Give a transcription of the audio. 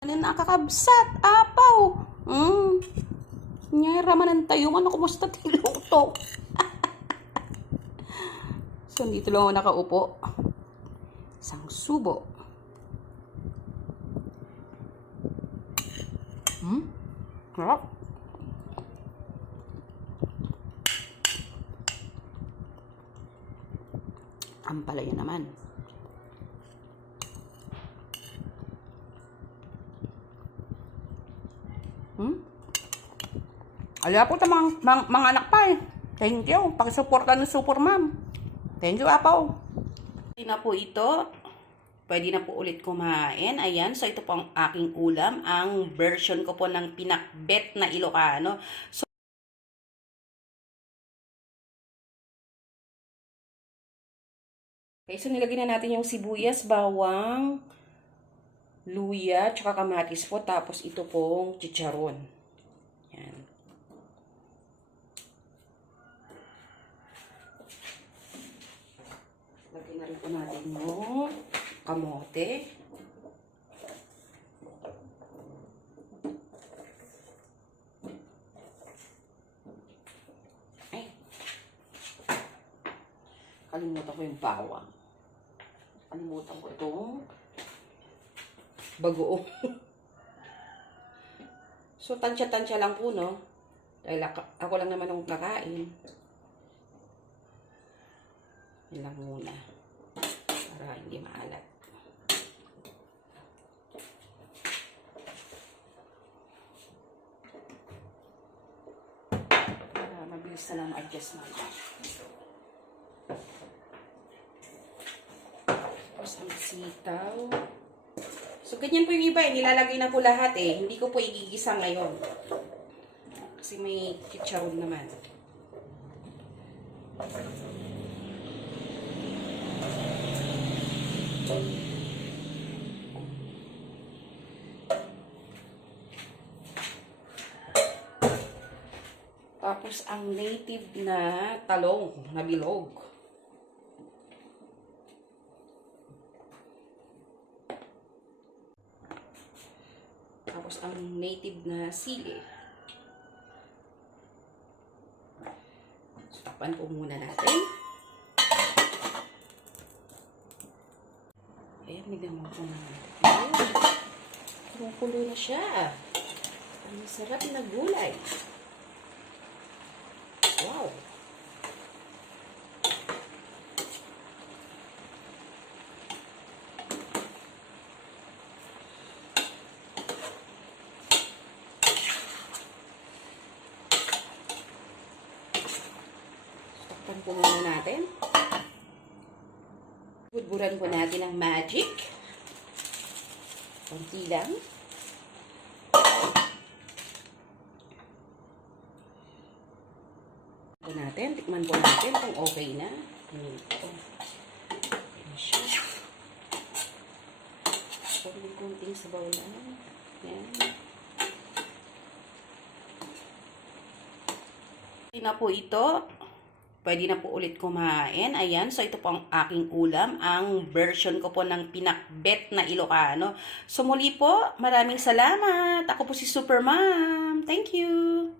Ano nakakabsat, apaw. Nyara man ang tayo, ano kumusta tiluto? So, dito lang ako nakaupo. Isang subo. Harap. Ang palaya naman. Ala po mga anak pa eh. Thank you. Pakisuporta ng Super Mom. Thank you, apaw. Pwede na po ito. Pwede na po ulit kumain. Ayan. So, ito po ang aking ulam. Ang version ko po ng pinakbet na Ilocano. So, okay, so nilagyan na natin yung sibuyas, bawang, luya, tsaka kamatis po. Tapos ito pong chicharon. Yan. Lagyan na rin po natin yung kamote. Ay. Kalimutan ko yung bawang. Kalimutan ko itong bagoong. So, tansya-tansya lang po, no? Dahil ako lang naman ang kakain. Yan lang muna. Para hindi maalat. Para mabilis na lang ma-adjust natin. Tapos ang sitaw. So, ganyan po yung iba eh. Nilalagay na po lahat eh. Hindi ko po igigisa ngayon. Kasi may chicharon naman. Tapos ang native na talong na bilog. Tapos ang native na sili. So, takpan po muna natin. Ayan, nagdaman po natin. Kumukulo na siya. Ang sarap na gulay. Wow! Takpan po muna natin. Budburan po natin ang magic. Konti lang. Tikman po natin kung okay na. Ayan siya. Kunting sabaw lang. Ayan. Pwede na po ito. Pwede na po ulit kumain. Ayan. So, ito po ang aking ulam. Ang version ko po ng pinakbet na Ilocano. So, muli po, maraming salamat. Ako po si Super Mom. Thank you.